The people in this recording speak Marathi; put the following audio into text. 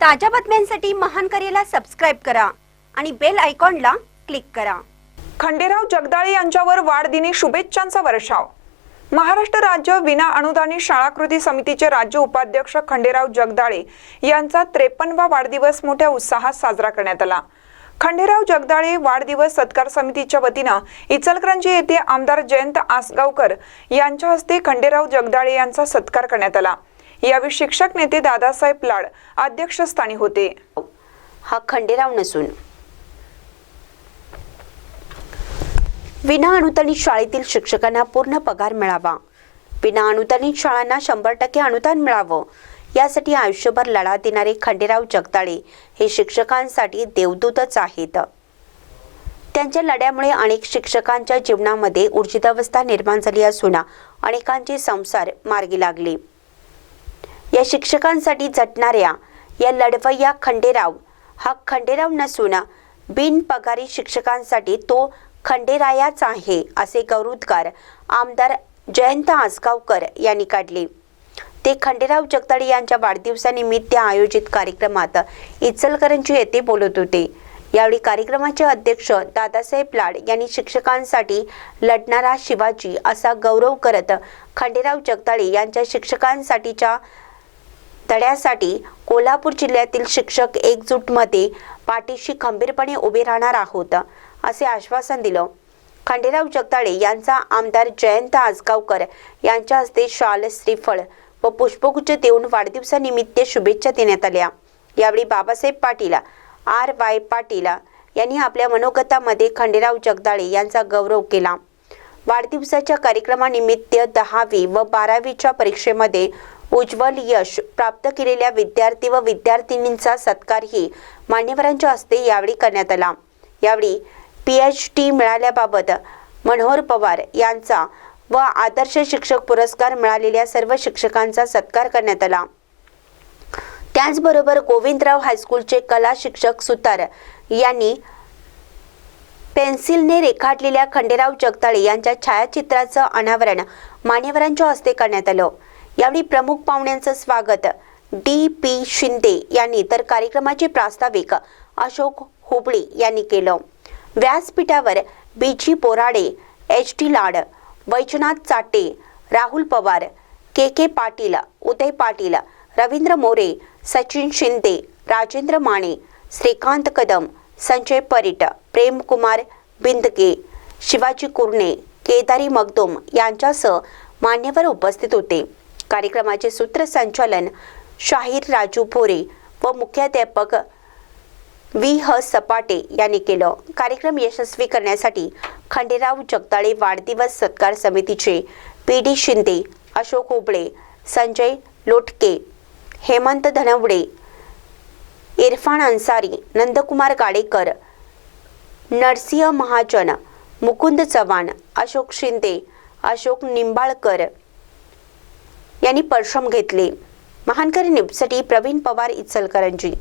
ताज्या बातम्यांसाठी महान करेला सबस्क्राईब करा आणि बेल आयकॉनला क्लिक करा. खंडेराव जगदाळे यांच्यावर वाढदिनी शुभेच्छांचा वर्षाव. महाराष्ट्र राज्य विना अनुदानित शाळा कृती समितीचे राज्य उपाध्यक्ष खंडेराव जगदाळे यांचा त्रेपन्नवा वाढदिवस मोठ्या उत्साहात साजरा करण्यात आला. खंडेराव जगदाळे वाढदिवस सत्कार समितीच्या वतीनं इचलकरंजी येथे आमदार जयंत आसगावकर यांच्या हस्ते खंडेराव जगदाळे यांचा सत्कार करण्यात आला. यावेळी शिक्षक नेते दादासाहेब लाड अध्यक्षस्थानी होते. हा खंडेराव नसून. विना अनुदानित शाळेतील शिक्षकांना पूर्ण पगार मिळावा. विना अनुदानित शाळांना शंभर टक्के अनुदान मिळावं. यासाठी आयुष्यभर लढा देणारे खंडेराव जगदाळे हे शिक्षकांसाठी देवदूतच आहेत. त्यांच्या लढ्यामुळे अनेक शिक्षकांच्या जीवनामध्ये ऊर्जितावस्था निर्माण झाली असून अनेकांचे संसार मार्गी लागले. या शिक्षकांसाठी झटणाऱ्या या लढवय्या खंडेराव. हा खंडेराव नसून बिनपगारी शिक्षकांसाठी तो खंडेरायाच आहे असे गौरवोद्गार आमदार जयंत आसगावकर यांनी काढले. ते खंडेराव जगताळे यांच्या वाढदिवसानिमित्त आयोजित कार्यक्रमात इचलकरंजी येथे बोलत होते. यावेळी कार्यक्रमाचे अध्यक्ष दादासाहेब लाड यांनी शिक्षकांसाठी लढणारा शिवाजी असा गौरव करत खंडेराव जगताळे यांच्या शिक्षकांसाठीच्या तड्यासाठी कोल्हापूर जिल्ह्यातील शिक्षक एकजूटमध्ये पाठीशी खंबीरपणे उभे राहणार आहोत असे आश्वासन दिलं. खंडेराव जगदाळे यांचा आमदार जयंत आजगावकर यांच्या हस्ते शाल श्रीफळ व पुष्पगुच्छ देऊन वाढदिवसानिमित्त शुभेच्छा देण्यात आल्या. यावेळी बाबासाहेब पाटील आर वाय पाटील यांनी आपल्या मनोगतामध्ये खंडेराव जगदाळे यांचा गौरव केला. वाढदिवसाच्या कार्यक्रमानिमित्त दहावी व बारावीच्या परीक्षेमध्ये उज्ज्वल यश प्राप्त केलेल्या विद्यार्थी व विद्यार्थिनींचा सत्कारही मान्यवरांच्या हस्ते यावेळी करण्यात आला. यावेळी पी एच डी मिळाल्याबाबत मनोहर पवार यांचा व आदर्श शिक्षक पुरस्कार मिळालेल्या सर्व शिक्षकांचा सत्कार करण्यात आला. त्याचबरोबर गोविंदराव हायस्कूलचे कला शिक्षक सुतार यांनी पेन्सिलने रेखाटलेल्या खंडेराव जगताळे यांच्या छायाचित्राचं अनावरण मान्यवरांच्या हस्ते करण्यात आलं. यावेळी प्रमुख पाहुण्यांचं स्वागत. डी पी शिंदे यांनी तर कार्यक्रमाचे प्रास्ताविक अशोक हुबळे यांनी केलं. व्यासपीठावर B G Borade H T Lad Vaijnath Chate Rahul Pawar K K Patil Uday Patil Ravindra More Sachin Shinde Rajendra Mane Shrikant Kadam Sanjay Parit Premkumar Bindke Shivaji Kurne Kedari Magdum यांच्यासह मान्यवर उपस्थित होते. कार्यक्रमाचे सूत्रसंचालन शाहीर राजू भोरे व मुख्याध्यापक व्ही ह सपाटे यांनी केलं. कार्यक्रम यशस्वी करण्यासाठी खंडेराव जगदाळे वाढदिवस सत्कार समितीचे पी डी शिंदे अशोक हुबळे संजय लोटके हेमंत धनवडे इरफान अन्सारी नंदकुमार गाडेकर नरसिंह महाजन मुकुंद चव्हाण अशोक शिंदे अशोक निंबाळकर यांनी परिश्रम घेतले. महानकरी न्यूजसाठी प्रवीण पवार इचलकरंजी